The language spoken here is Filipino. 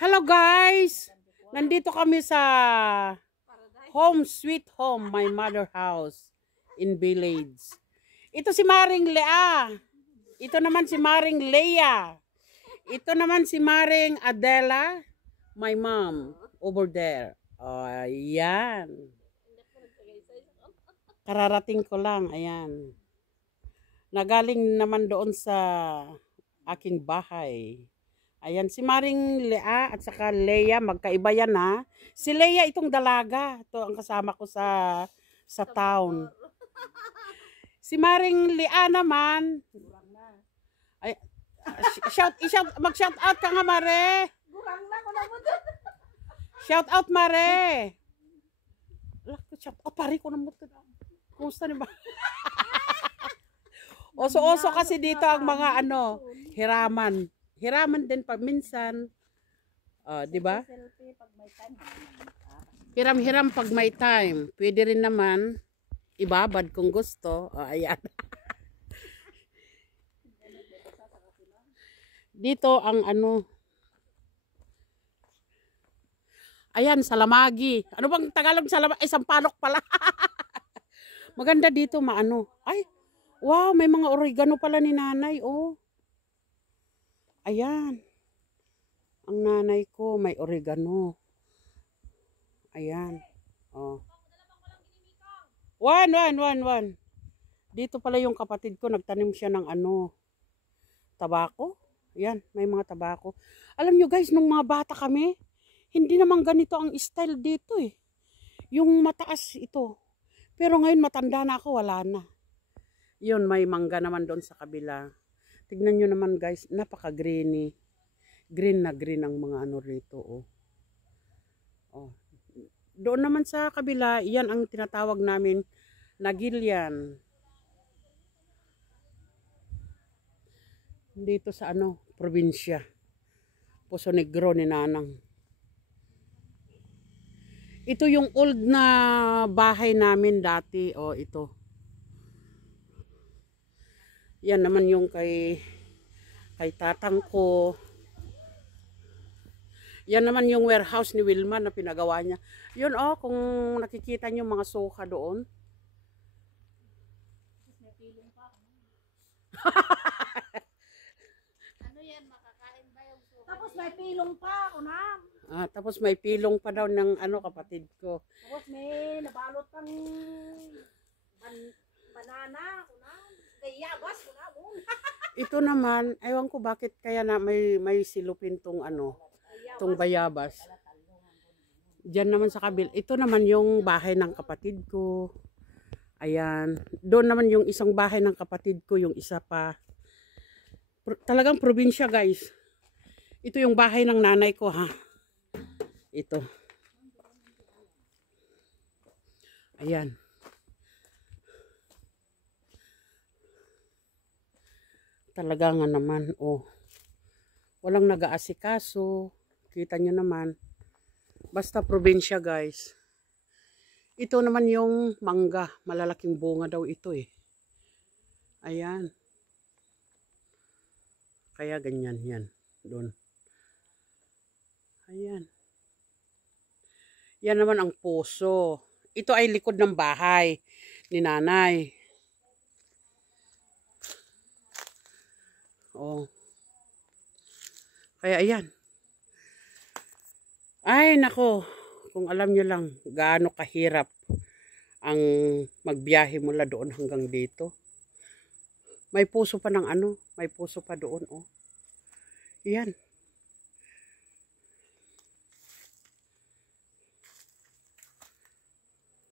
Hello guys! Nandito kami sa Home Sweet Home, my mother house in Village. Ito si Maring Lea. Ito naman si Maring Leia. Ito naman si Maring Adela, my mom over there. Ayan. Kararating ko lang, ayan. Nagaling naman doon sa aking bahay. Ayan, si Maring Lea at saka Leia, magkaiba yan ha. Si Leia itong dalaga. Ito ang kasama ko sa town. Si Maring Lea naman, ay, mag-shout out ka nga, Mare. Shout out, Mare. Shout out, pare ko na mo. Kumusta niyo ba? Oso-oso kasi dito ang mga hiraman. Hiraman din pag minsan. Di ba? Hiram-hiram pag may time. Pwede rin naman ibabad kung gusto. Ayan. Dito ang ayan, salamagi. Ano bang Tagalog salamagi? Ay, sampalok pala. Maganda dito, Ay, wow, may mga oregano pala ni nanay, oh. Ayan. Ang nanay ko, may oregano. Ayan. Oh. One. Dito pala yung kapatid ko, nagtanim siya ng tabako. Ayan, may mga tabako. Alam nyo guys, nung mga bata kami, hindi naman ganito ang style dito eh. Yung mataas ito. Pero ngayon matanda na ako, wala na. Yun, may mangga naman doon sa kabila. Tignan nyo naman guys, napaka-greeny. Green na green ang mga rito. Oh. Doon naman sa kabila, yan ang tinatawag namin na gilyan. Dito sa probinsya. Poso Negro ni Nanang. Ito yung old na bahay namin dati. Ito. Yan naman yung kay tatang ko. Yan naman yung warehouse ni Wilma na pinagawa niya. Yun kung nakikita niyo mga soka doon. Yan, makakain ba yung soka? Tapos may pilong pa, unam. Tapos may pilong pa daw ng kapatid ko. Tapos may nabalot pang banana, unam. Gayabas, unam. Ito naman, ewan ko bakit kaya na may silupin tong tong bayabas. Diyan naman sa kabil. Ito naman yung bahay ng kapatid ko. Ayan. Doon naman yung isang bahay ng kapatid ko, yung isa pa. Talagang probinsya guys. Ito yung bahay ng nanay ko ha. Ito. Ayan. Talaga nga naman, walang nag-aasikaso. Kita nyo naman. Basta probinsya guys. Ito naman yung mangga. Malalaking bunga daw ito eh. Ayan. Kaya ganyan yan. Doon. Ayan. Yan naman ang puso. Ito ay likod ng bahay ni nanay. Kaya ayan. Ay nako, kung alam nyo lang gaano kahirap ang magbiyahe mula doon hanggang dito. May puso pa ng may puso pa doon Yan.